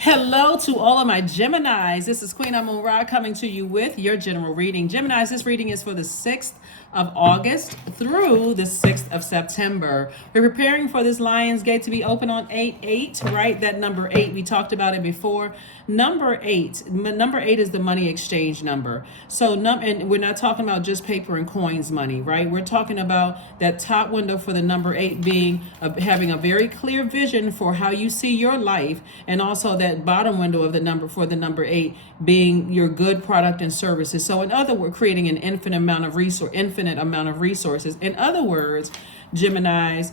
Hello to all of my Geminis. This is Queen Amun Ra coming to you with your general reading. Geminis, this reading is for the 6th of August through the 6th of September. We're preparing for this Lion's Gate to be open on 8/8, right? That number 8, we talked about it before. Number 8 is the money exchange number. So, and we're not talking about just paper and coins money, right? We're talking about that top window for the number 8 being having a very clear vision for how you see your life, and also that bottom window of the number for the number 8 being your good product and services. So in other words, creating an infinite amount of resources. In other words, Geminis,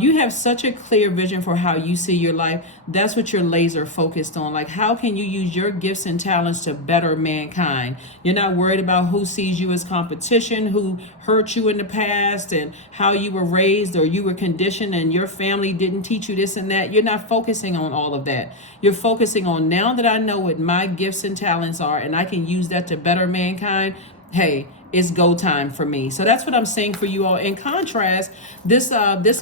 you have such a clear vision for how you see your life. That's what you're laser focused on. Like, how can you use your gifts and talents to better mankind? You're not worried about who sees you as competition, who hurt you in the past, and how you were raised or you were conditioned and your family didn't teach you this and that. You're not focusing on all of that. You're focusing on, now that I know what my gifts and talents are and I can use that to better mankind, hey, it's go time for me. So that's what I'm saying for you all. In contrast, this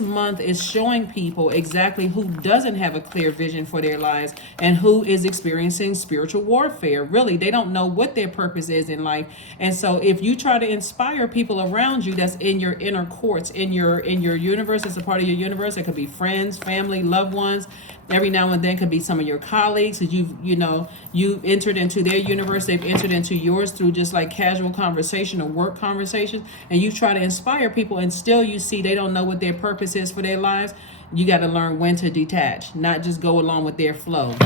month is showing people exactly who doesn't have a clear vision for their lives and who is experiencing spiritual warfare. Really, they don't know what their purpose is in life. And so if you try to inspire people around you that's in your inner courts, in your universe, as a part of your universe, it could be friends, family, loved ones. Every now and then could be some of your colleagues that you entered into their universe, they've entered into yours through just like casual conversation or work conversations, and you try to inspire people and still you see they don't know what their purpose is for their lives. You got to learn when to detach, not just go along with their flow.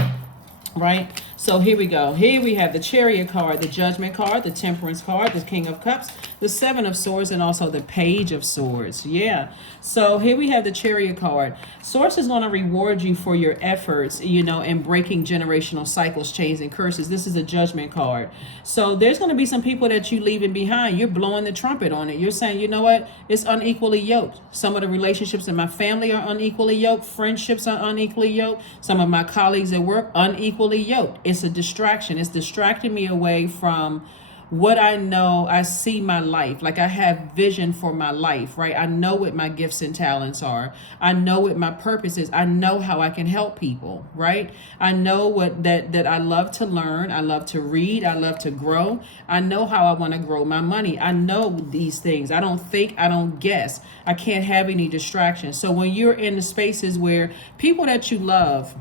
Right? So here we go. Here we have the Chariot card, the Judgment card, the Temperance card, the King of Cups, the Seven of Swords, and also the Page of Swords. Yeah. So here we have the Chariot card. Source is going to reward you for your efforts, in breaking generational cycles, chains, and curses. This is a Judgment card. So there's going to be some people that you leaving behind. You're blowing the trumpet on it. You're saying, you know what? It's unequally yoked. Some of the relationships in my family are unequally yoked. Friendships are unequally yoked. Some of my colleagues at work, unequally yoked. It's a distraction. It's distracting me away from what I know. I see my life. Like, I have vision for my life, right? I know what my gifts and talents are. I know what my purpose is. I know how I can help people, right? I know what that I love to learn. I love to read. I love to grow. I know how I want to grow my money. I know these things. I don't think, I don't guess. I can't have any distractions. So when you're in the spaces where people that you love,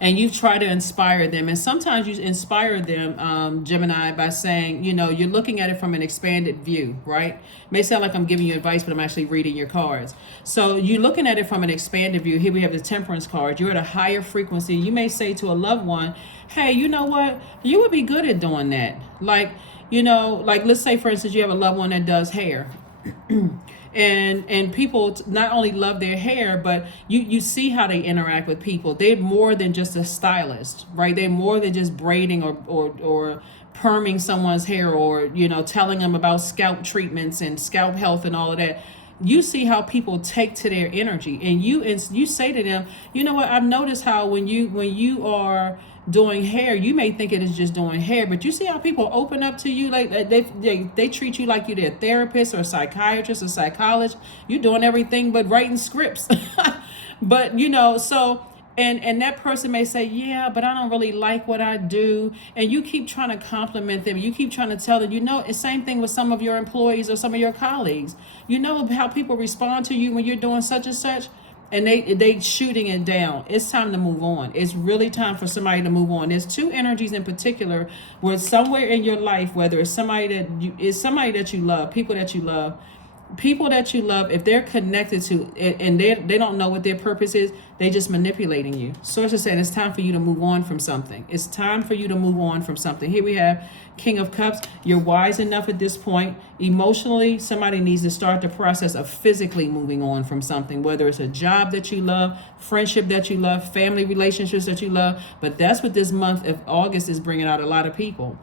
and you try to inspire them, and sometimes you inspire them, Gemini, by saying, you're looking at it from an expanded view, right? It may sound like I'm giving you advice, but I'm actually reading your cards. So you're looking at it from an expanded view. Here we have the Temperance card. You're at a higher frequency. You may say to a loved one, hey, you know what? You would be good at doing that. Like let's say, for instance, you have a loved one that does hair. And people not only love their hair, but you see how they interact with people. They're more than just a stylist, right? They're more than just braiding or perming someone's hair, or telling them about scalp treatments and scalp health and all of that. You see how people take to their energy, and you say to them, you know what? I've noticed how when you are doing hair, you may think it is just doing hair, but you see how people open up to you, like they treat you like you're their therapist or psychiatrist or psychologist. You're doing everything but writing scripts. But so and that person may say, yeah, but I don't really like what I do. And you keep trying to compliment them. You keep trying to tell them, it's the same thing with some of your employees or some of your colleagues. You know how people respond to you when you're doing such and such, and they shooting it down. It's time to move on. It's really time for somebody to move on. There's two energies in particular where somewhere in your life, whether it's somebody that you love, people that you love, if they're connected to it and they don't know what their purpose is, they just manipulating you. Sources saying it's time for you to move on from something. It's time for you to move on from something. Here we have King of Cups. You're wise enough at this point. Emotionally, somebody needs to start the process of physically moving on from something, whether it's a job that you love, friendship that you love, family relationships that you love. But that's what this month of August is bringing out a lot of people.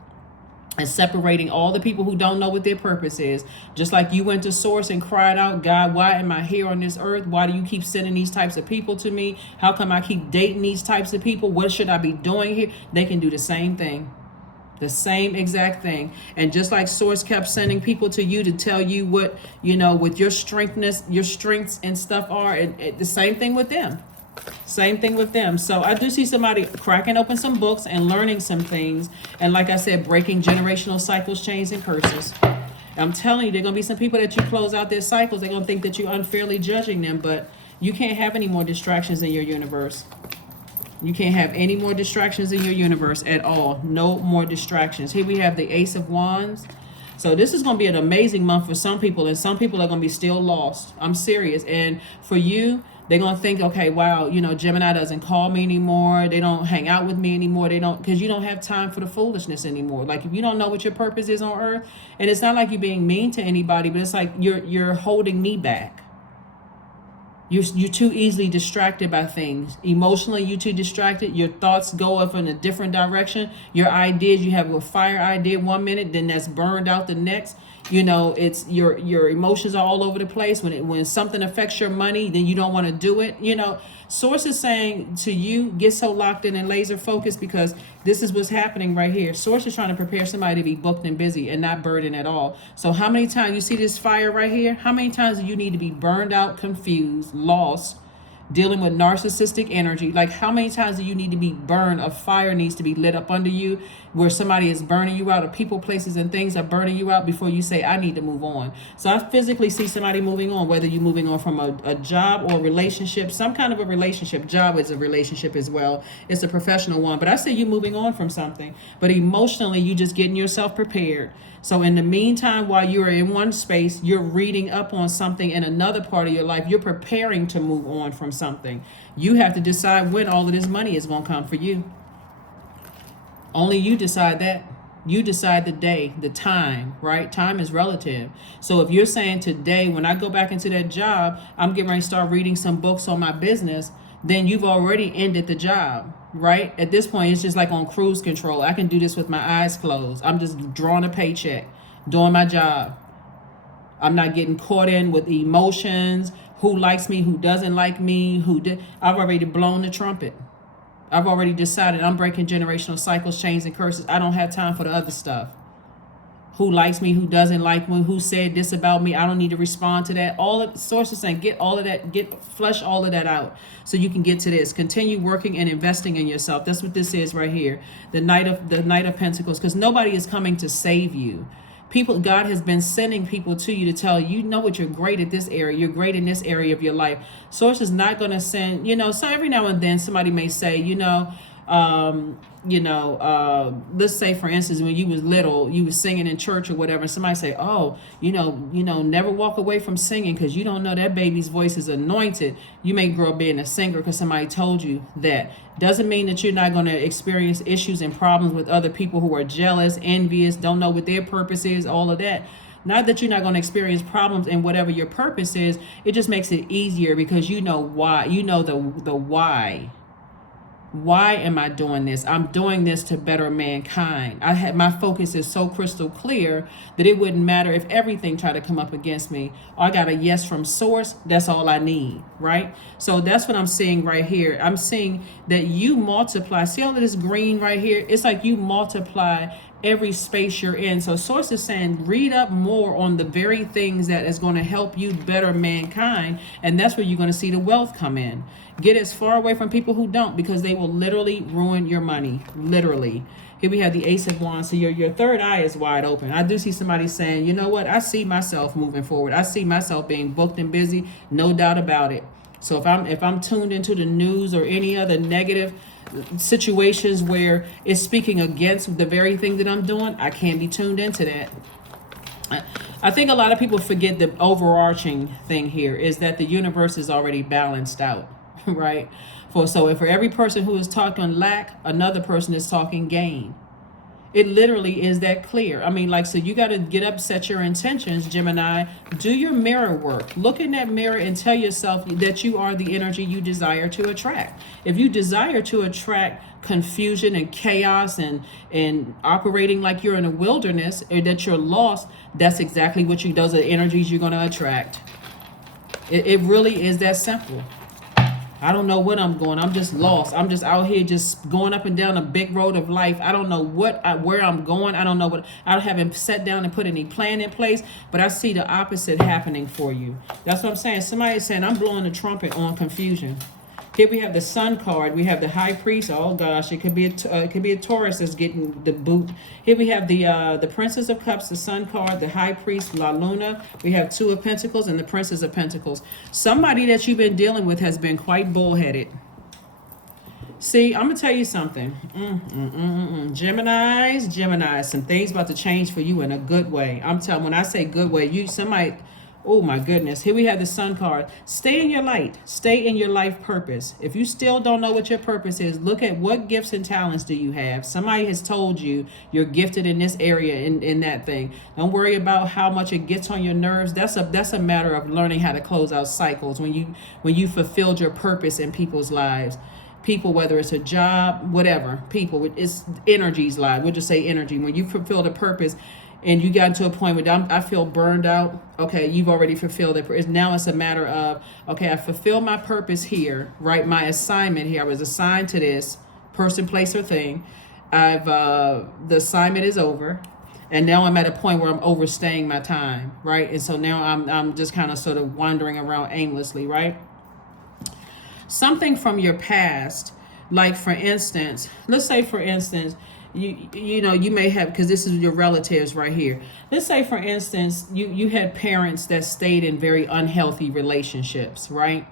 And separating all the people who don't know what their purpose is. Just like you went to Source and cried out, God, why am I here on this earth? Why do you keep sending these types of people to me? How come I keep dating these types of people? What should I be doing here? They can do the same thing. The same exact thing. And just like Source kept sending people to you to tell you what, what your strengths and stuff are, and the same thing with them. Same thing with them. So I do see somebody cracking open some books and learning some things. And like I said, breaking generational cycles, chains, and curses. I'm telling you, there are going to be some people that you close out their cycles. They're going to think that you're unfairly judging them. But you can't have any more distractions in your universe. You can't have any more distractions in your universe at all. No more distractions. Here we have the Ace of Wands. So this is going to be an amazing month for some people, and some people are going to be still lost. I'm serious. And for you, they're going to think, okay, wow, you know, Gemini doesn't call me anymore. They don't hang out with me anymore. They don't, because you don't have time for the foolishness anymore. Like if you don't know what your purpose is on earth, and it's not like you're being mean to anybody, but it's like you're holding me back. You're too easily distracted by things. Emotionally, you're too distracted. Your thoughts go off in a different direction. Your ideas, you have a fire idea 1 minute, then that's burned out the next. You know, it's your emotions are all over the place. When something affects your money, then you don't want to do it. You know, Source is saying to you, get so locked in and laser focused, because this is what's happening right here. Source is trying to prepare somebody to be booked and busy and not burdened at all. So how many times you see this fire right here? How many times do you need to be burned out, confused, lost, dealing with narcissistic energy? Like how many times do you need to be burned? A fire needs to be lit up under you where somebody is burning you out, or people, places, and things are burning you out before you say, I need to move on. So I physically see somebody moving on, whether you're moving on from a job or a relationship, some kind of a relationship. Job is a relationship as well. It's a professional one. But I say you moving on from something. But emotionally, you just getting yourself prepared. So in the meantime, while you're in one space, you're reading up on something in another part of your life. You're preparing to move on from something. You have to decide when all of this money is going to come for you. Only you decide that. You decide the day, the time, right? Time is relative. So if you're saying today, when I go back into that job, I'm getting ready to start reading some books on my business, then you've already ended the job, right? At this point, it's just like on cruise control. I can do this with my eyes closed. I'm just drawing a paycheck, doing my job. I'm not getting caught in with emotions, who likes me, who doesn't like me, I've already blown the trumpet. I've already decided I'm breaking generational cycles, chains, and curses. I don't have time for the other stuff. Who likes me, who doesn't like me, who said this about me, I don't need to respond to that. All of Sources saying, get all of that, flush all of that out so you can get to this. Continue working and investing in yourself. That's what this is right here. The Knight of Pentacles, because nobody is coming to save you. God has been sending people to you to tell you, know what, you're great at this area. You're great in this area of your life. Source is not going to send, so every now and then somebody may say, let's say for instance, when you was little, you was singing in church or whatever, and somebody say, oh, never walk away from singing, because you don't know that baby's voice is anointed. You may grow up being a singer because somebody told you that. Doesn't mean that you're not going to experience issues and problems with other people who are jealous, envious, don't know what their purpose is, all of that. Not that you're not going to experience problems in whatever your purpose is. It just makes it easier because you know why. You know the why. Why am I doing this? I'm doing this to better mankind. My focus is so crystal clear that it wouldn't matter if everything tried to come up against me. I got a yes from Source. That's all I need, right? So that's what I'm seeing right here. I'm seeing that you multiply. See all of this green right here? It's like you multiply every space you're in. So Source is saying, read up more on the very things that is going to help you better mankind. And that's where you're going to see the wealth come in. Get as far away from people who don't, because they will literally ruin your money. Literally. Here we have the Ace of Wands. So your third eye is wide open. I do see somebody saying, you know what? I see myself moving forward. I see myself being booked and busy. No doubt about it. So if I'm tuned into the news or any other negative situations where it's speaking against the very thing that I'm doing, I can't be tuned into that. I think a lot of people forget the overarching thing here is that the universe is already balanced out, right? For every person who is talking lack, another person is talking gain. It literally is that clear. I mean, so you got to get up, set your intentions, Gemini. Do your mirror work. Look in that mirror and tell yourself that you are the energy you desire to attract. If you desire to attract confusion and chaos and operating like you're in a wilderness, or that you're lost, that's exactly what those are the energies you're going to attract. It really is that simple. I don't know what I'm going. I'm just lost. I'm just out here just going up and down a big road of life. I don't know where I'm going. I don't know I haven't sat down and put any plan in place, but I see the opposite happening for you. That's what I'm saying. Somebody's saying, I'm blowing the trumpet on confusion. Here we have the Sun card. We have the High Priest. Oh gosh, it could be a Taurus that's getting the boot. Here we have the Princess of Cups, the Sun card, the High Priest, La Luna. We have Two of Pentacles and the Princess of Pentacles. Somebody that you've been dealing with has been quite bullheaded. See, I'm gonna tell you something. Geminis, some things about to change for you in a good way. I'm telling. When I say good way, somebody. Oh my goodness. Here we have the Sun card. Stay in your light. Stay in your life purpose. If you still don't know what your purpose is, look at what gifts and talents do you have. Somebody has told you you're gifted in this area, in that thing. Don't worry about how much it gets on your nerves. That's a matter of learning how to close out cycles when you fulfilled your purpose in people's lives. People, whether it's a job, whatever, people, it's energies live. We'll just say energy. When you fulfilled a purpose and you got to a point where I feel burned out, okay, you've already fulfilled it. Now it's a matter of, okay, I fulfilled my purpose here, right? My assignment here, I was assigned to this person, place, or thing. The assignment is over. And now I'm at a point where I'm overstaying my time, right? And so now I'm just kind of sort of wandering around aimlessly, right? Something from your past, like for instance, let's say for instance, you may have, because this is your relatives right here. Let's say for instance, you had parents that stayed in very unhealthy relationships, right?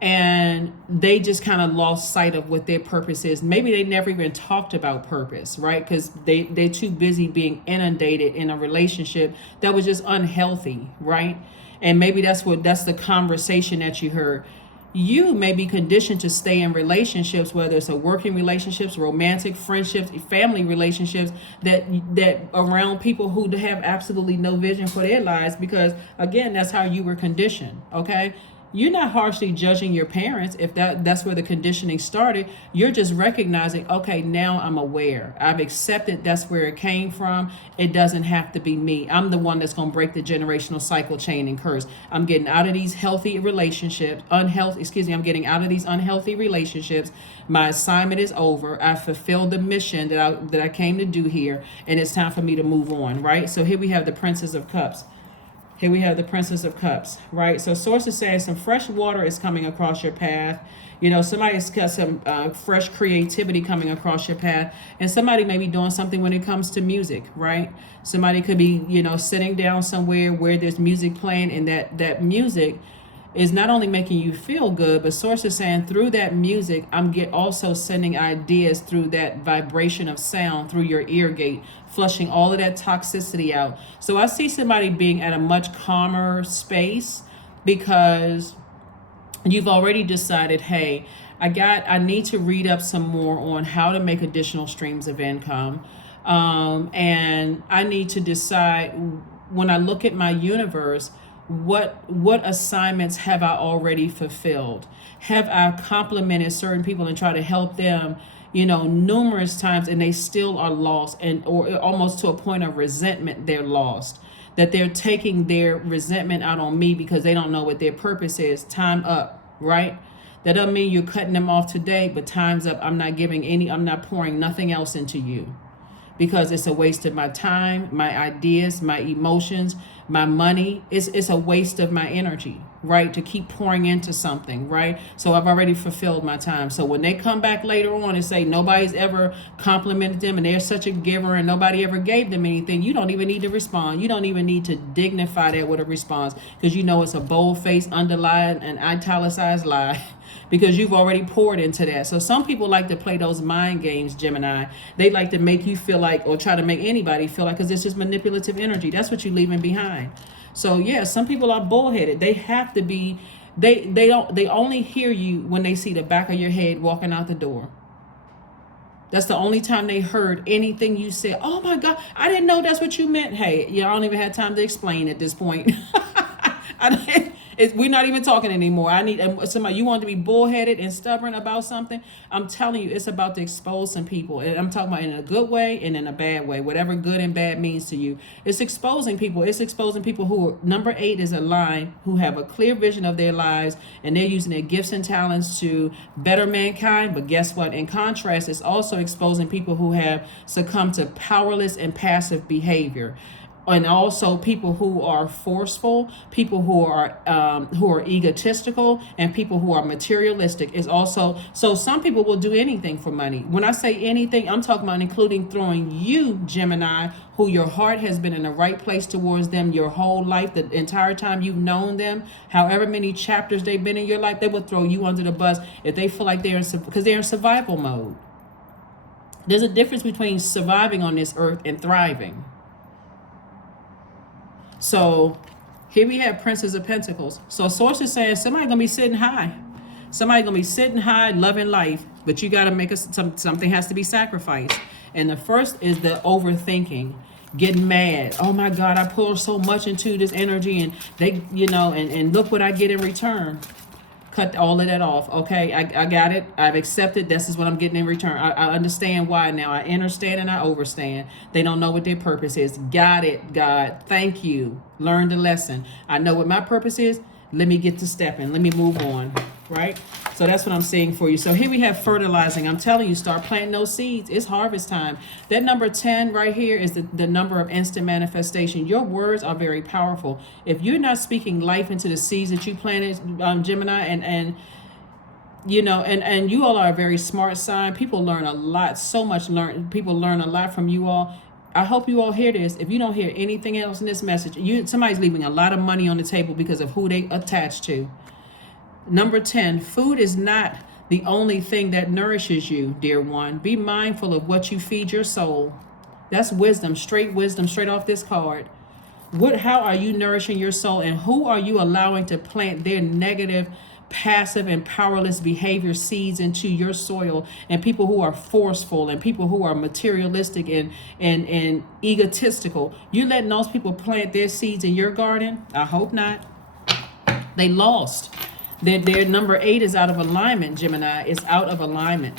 And they just kind of lost sight of what their purpose is. Maybe they never even talked about purpose, right? Because they're too busy being inundated in a relationship that was just unhealthy, right? And maybe that's the conversation that you heard. You may be conditioned to stay in relationships, whether it's a working relationships, romantic friendships, family relationships, that around people who have absolutely no vision for their lives, because again, that's how you were conditioned. Okay. You're not harshly judging your parents if that's where the conditioning started. You're just recognizing, okay, now I'm aware. I've accepted that's where it came from. It doesn't have to be me. I'm the one that's going to break the generational cycle, chain, and curse. I'm getting out of these healthy relationships, I'm getting out of these unhealthy relationships. My assignment is over. I fulfilled the mission that I came to do here, and it's time for me to move on, right? So here we have the Princess of Cups. Here we have the Princess of Cups, right? So source is saying some fresh water is coming across your path. Somebody's got some fresh creativity coming across your path. And somebody may be doing something when it comes to music, right? Somebody could be, sitting down somewhere where there's music playing, and that music is not only making you feel good, but source is saying through that music, I'm also sending ideas through that vibration of sound through your ear gate, flushing all of that toxicity out. So I see somebody being at a much calmer space because you've already decided, hey, I need to read up some more on how to make additional streams of income. And I need to decide, when I look at my universe, what assignments have I already fulfilled? Have I complimented certain people and try to help them, numerous times, and they still are lost, or almost to a point of resentment, they're lost, that they're taking their resentment out on me because they don't know what their purpose is. Time up, right? That doesn't mean you're cutting them off today, but time's up. I'm not pouring nothing else into you, because it's a waste of my time, my ideas, my emotions, my money. It's a waste of my energy, right? To keep pouring into something, right? So I've already fulfilled my time. So when they come back later on and say nobody's ever complimented them and they're such a giver and nobody ever gave them anything, you don't even need to respond. You don't even need to dignify that with a response, because it's a bold-faced, underlined, and italicized lie. Because you've already poured into that. So some people like to play those mind games, Gemini. They like to make you feel like, or try to make anybody feel like, because it's just manipulative energy. That's what you're leaving behind. So yeah, some people are bullheaded. They have to be, they only hear you when they see the back of your head walking out the door. That's the only time they heard anything you said. Oh my God, I didn't know that's what you meant. Hey, I don't even have time to explain at this point. We're not even talking anymore. I need somebody. You want to be bullheaded and stubborn about something? I'm telling you, it's about to expose some people. And I'm talking about in a good way and in a bad way. Whatever good and bad means to you, it's exposing people. It's exposing people who are, number 8 is a line, who have a clear vision of their lives, and they're using their gifts and talents to better mankind. But guess what? In contrast, it's also exposing people who have succumbed to powerless and passive behavior. and also people who are forceful, people who are egotistical, and people who are materialistic is also. So some people will do anything for money. When I say anything, I'm talking about including throwing you, Gemini, who your heart has been in the right place towards them your whole life, the entire time you've known them, however many chapters they've been in your life, they will throw you under the bus if they feel like because they're in survival mode. There's a difference between surviving on this earth and thriving. So here we have Princess of Pentacles. So Source is saying somebody's going to be sitting high. Somebody's going to be sitting high, loving life. But you got to make something has to be sacrificed. And the first is the overthinking. Getting mad. Oh my God, I pour so much into this energy and they, and look what I get in return. Cut all of that off. Okay, I got it. I've accepted. This is what I'm getting in return. I understand why now. I understand and I overstand. They don't know what their purpose is. Got it, God. Thank you. Learn the lesson. I know what my purpose is. Let me get to stepping. Let me move on. Right? So that's what I'm seeing for you. So here we have fertilizing. I'm telling you, start planting those seeds. It's harvest time. That number 10 right here is the number of instant manifestation. Your words are very powerful. If you're not speaking life into the seeds that you planted, Gemini, and you all are a very smart sign. People learn a lot, people learn a lot from you all. I hope you all hear this. If you don't hear anything else in this message, somebody's leaving a lot of money on the table because of who they attach to. Number 10, food is not the only thing that nourishes you, dear one. Be mindful of what you feed your soul. That's wisdom straight off this card. How are you nourishing your soul, and who are you allowing to plant their negative, passive, and powerless behavior seeds into your soil? And people who are forceful and people who are materialistic and egotistical, you letting those people plant their seeds in your garden? I hope not. They lost. Their number 8 is out of alignment, Gemini. It's out of alignment.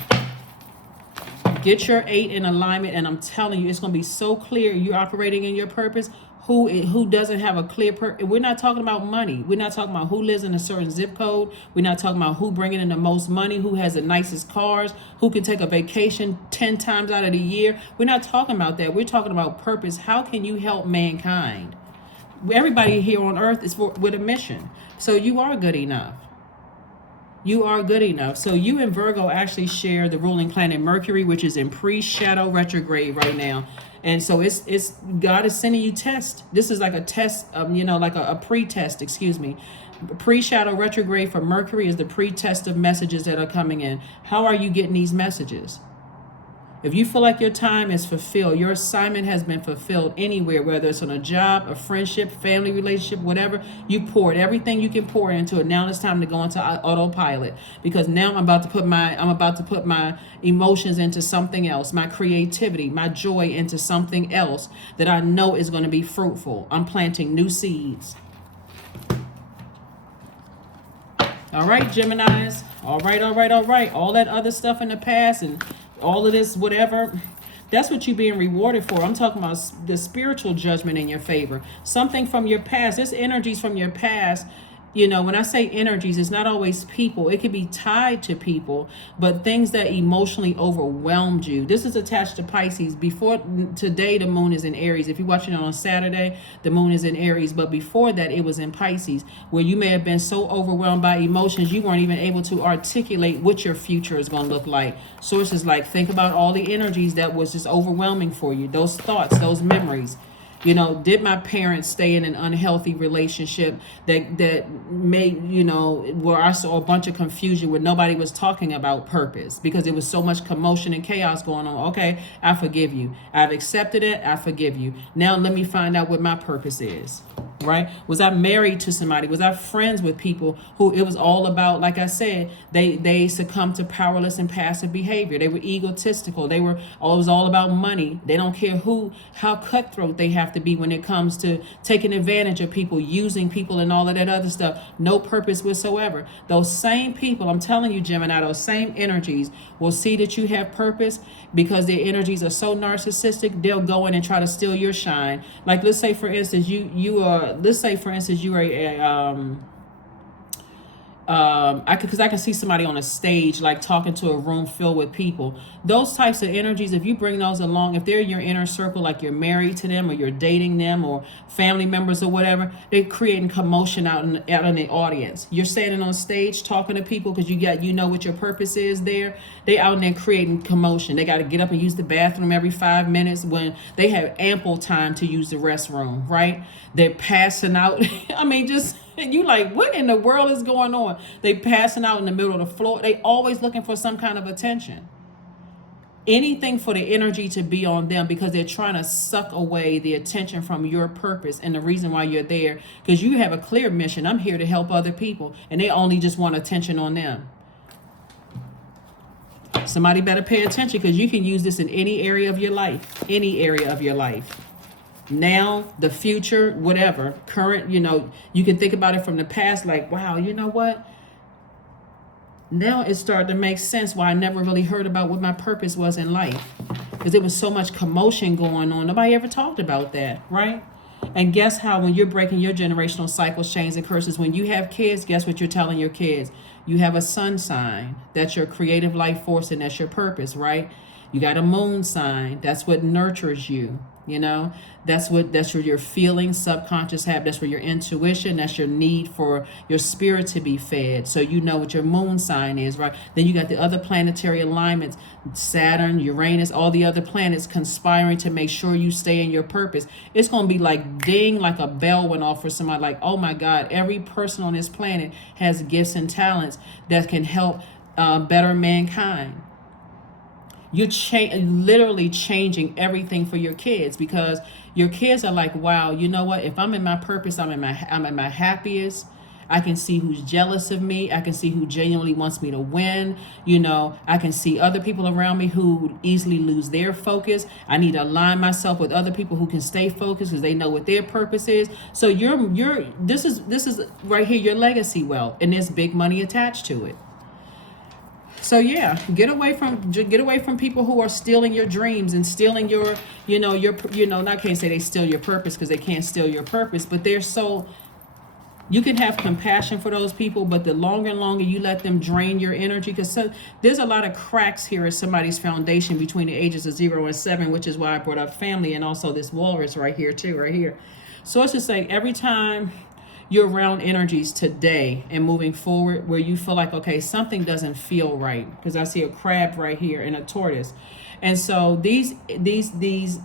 Get your 8 in alignment, and I'm telling you, it's going to be so clear you're operating in your purpose. Who doesn't have a clear purpose? We're not talking about money. We're not talking about who lives in a certain zip code. We're not talking about who bringing in the most money, who has the nicest cars, who can take a vacation 10 times out of the year. We're not talking about that. We're talking about purpose. How can you help mankind? Everybody here on earth is with a mission. So you are good enough. You are good enough. So you and Virgo actually share the ruling planet Mercury, which is in pre-shadow retrograde right now. And so it's God is sending you tests. This is like a test, like a pre-test, excuse me. Pre-shadow retrograde for Mercury is the pre-test of messages that are coming in. How are you getting these messages? If you feel like your time is fulfilled, your assignment has been fulfilled anywhere, whether it's on a job, a friendship, family relationship, whatever, you poured everything you can pour into it. Now it's time to go into autopilot, because now I'm about to put my emotions into something else, my creativity, my joy into something else that I know is going to be fruitful. I'm planting new seeds. All right, Geminis. All right. All that other stuff in the past and all of this, whatever, that's what you're being rewarded for. I'm talking about the spiritual judgment in your favor. Something from your past. This energies from your past. When I say energies, it's not always people. It could be tied to people, but things that emotionally overwhelmed you. This is attached to Pisces. Before today, the moon is in Aries. If you're watching it on Saturday, the moon is in Aries. But before that, it was in Pisces, where you may have been so overwhelmed by emotions, you weren't even able to articulate what your future is going to look like. Sources like, think about all the energies that was just overwhelming for you. Those thoughts, those memories. Did my parents stay in an unhealthy relationship that made, where I saw a bunch of confusion where nobody was talking about purpose because there was so much commotion and chaos going on? Okay, I forgive you. I've accepted it. I forgive you. Now let me find out what my purpose is. Right? Was I married to somebody? Was I friends with people who it was all about, like I said, they succumbed to powerless and passive behavior. They were egotistical. It was all about money. They don't care how cutthroat they have to be when it comes to taking advantage of people, using people and all of that other stuff. No purpose whatsoever. Those same people, I'm telling you, Gemini, those same energies will see that you have purpose because their energies are so narcissistic, they'll go in and try to steal your shine. Like, let's say for instance, you are because I can see somebody on a stage, like talking to a room filled with people. Those types of energies, if you bring those along, if they're your inner circle, like you're married to them or you're dating them or family members or whatever, they're creating commotion out in the audience. You're standing on stage talking to people because you know what your purpose is there. They out there creating commotion. They got to get up and use the bathroom every 5 minutes when they have ample time to use the restroom, right? They're passing out. I mean, just, and you like, what in the world is going on? They passing out in the middle of the floor. They always looking for some kind of attention. Anything for the energy to be on them, because they're trying to suck away the attention from your purpose and the reason why you're there. Because you have a clear mission. I'm here to help other people, and they only just want attention on them. Somebody better pay attention, because you can use this in any area of your life. Any area of your life. Now, the future, whatever, current, you can think about it from the past, like, wow, you know what? Now it started to make sense why I never really heard about what my purpose was in life. Because there was so much commotion going on. Nobody ever talked about that, right? And guess how, when you're breaking your generational cycles, chains, and curses, when you have kids, guess what you're telling your kids? You have a sun sign. That's your creative life force, and that's your purpose, right? You got a moon sign. That's what nurtures you. That's where your feelings, subconscious have. That's where your intuition, that's your need for your spirit to be fed. So you know what your moon sign is, right? Then you got the other planetary alignments, Saturn, Uranus, all the other planets conspiring to make sure you stay in your purpose. It's going to be like ding, like a bell went off for somebody, like, oh my God, every person on this planet has gifts and talents that can help better mankind. You're literally changing everything for your kids, because your kids are like, wow, you know what? If I'm in my purpose, I'm at my happiest. I can see who's jealous of me. I can see who genuinely wants me to win. I can see other people around me who easily lose their focus. I need to align myself with other people who can stay focused because they know what their purpose is. So this is right here, your legacy wealth, and there's big money attached to it. So yeah, get away from people who are stealing your dreams and stealing your, I can't say they steal your purpose, because they can't steal your purpose, but you can have compassion for those people, but the longer and longer you let them drain your energy, because there's a lot of cracks here in somebody's foundation between the ages of 0 and 7, which is why I brought up family, and also this walrus right here too, right here. So it's just like, every time you're around energies today and moving forward where you feel like, okay, something doesn't feel right, because I see a crab right here and a tortoise. And so these energies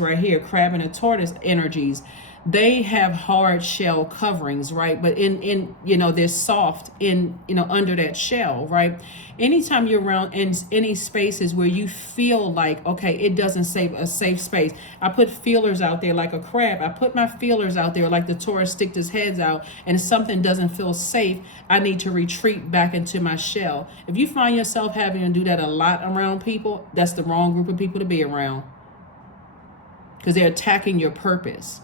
right here, crab and a tortoise energies, they have hard shell coverings, right? But in they're soft in, under that shell, right? Anytime you're around in any spaces where you feel like, okay, it doesn't save a safe space. I put feelers out there like a crab. I put my feelers out there like the Taurus sticked his heads out, and if something doesn't feel safe, I need to retreat back into my shell. If you find yourself having to do that a lot around people, that's the wrong group of people to be around, because they're attacking your purpose.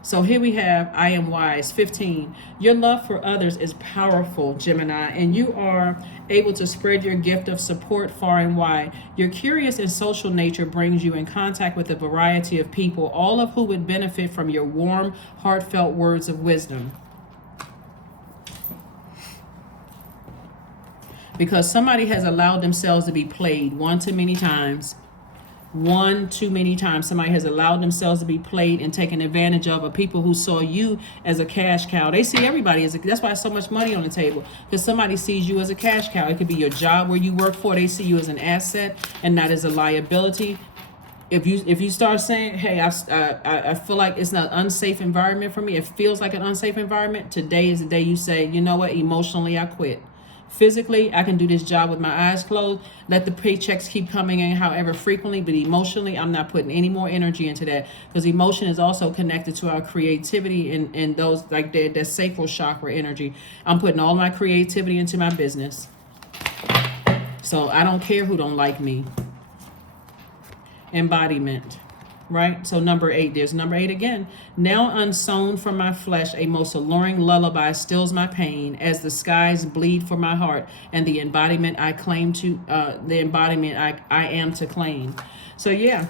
So here we have, I am wise, 15. Your love for others is powerful, Gemini, and you are able to spread your gift of support far and wide. Your curious and social nature brings you in contact with a variety of people, all of who would benefit from your warm, heartfelt words of wisdom. Because somebody has allowed themselves to be played one too many times. Somebody has allowed themselves to be played and taken advantage of people who saw you as a cash cow. They see everybody that's why there's so much money on the table, because somebody sees you as a cash cow. It could be your job where you work for. They see you as an asset and not as a liability. If you start saying, hey, I feel like it's an unsafe environment for me, it feels like an unsafe environment, today is the day you say, you know what, emotionally I quit. Physically, I can do this job with my eyes closed, let the paychecks keep coming in however frequently, but emotionally, I'm not putting any more energy into that, because emotion is also connected to our creativity and those, like that sacral chakra energy. I'm putting all my creativity into my business. So I don't care who don't like me. Embodiment. Right? So number 8, there's number 8 again. Now unsown from my flesh, a most alluring lullaby stills my pain as the skies bleed for my heart, and the embodiment I claim to, I am to claim. So yeah.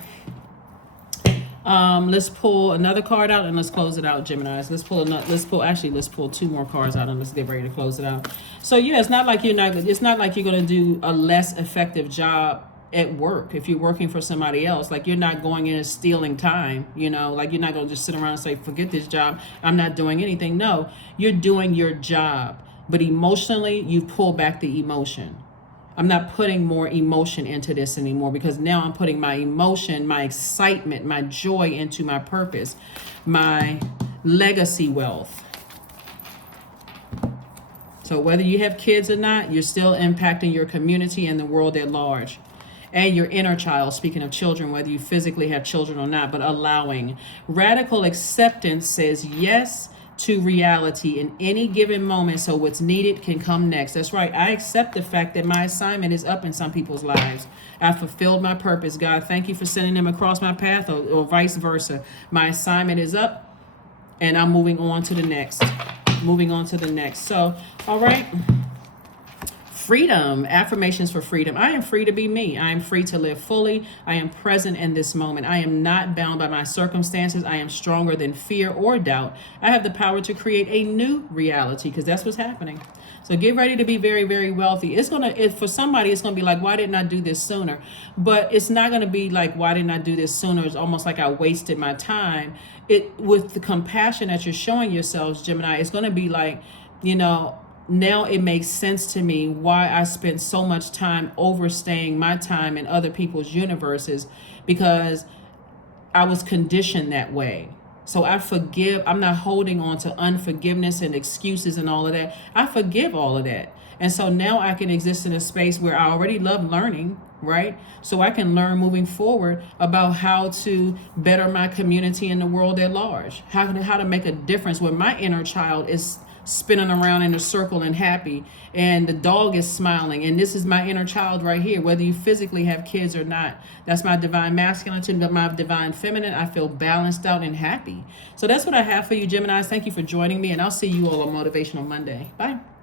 Let's pull another card out and let's close it out, Geminis. Let's pull two more cards out and let's get ready to close it out. So yeah, it's not like you're gonna do a less effective job at work if you're working for somebody else. Like, you're not going in and stealing time, like you're not gonna just sit around and say, forget this job, I'm not doing anything. No, you're doing your job, but emotionally you pull back the emotion. I'm not putting more emotion into this anymore, because now I'm putting my emotion, my excitement, my joy into my purpose, my legacy wealth. So whether you have kids or not, you're still impacting your community and the world at large. And your inner child, speaking of children, whether you physically have children or not, but allowing. Radical acceptance says yes to reality in any given moment, so what's needed can come next. That's right. I accept the fact that my assignment is up in some people's lives. I fulfilled my purpose. God, thank you for sending them across my path, or vice versa. My assignment is up and I'm moving on to the next. So, all right. Freedom, affirmations for freedom. I am free to be me. I am free to live fully. I am present in this moment. I am not bound by my circumstances. I am stronger than fear or doubt. I have the power to create a new reality, because that's what's happening. So get ready to be very, very wealthy. For somebody, it's gonna be like, why didn't I do this sooner? But it's not gonna be like, why didn't I do this sooner? It's almost like I wasted my time. With the compassion that you're showing yourselves, Gemini, it's gonna be like, now it makes sense to me why I spent so much time overstaying my time in other people's universes, because I was conditioned that way. So I forgive. I'm not holding on to unforgiveness and excuses and all of that. I forgive all of that. And so now I can exist in a space where I already love learning, right? So I can learn moving forward about how to better my community and the world at large, how to make a difference when my inner child is spinning around in a circle and happy, and the dog is smiling, and this is my inner child right here, whether you physically have kids or not. That's my divine masculine to my divine feminine. I feel balanced out and happy. So that's what I have for you, Geminis. Thank you for joining me, and I'll see you all on Motivational Monday. Bye.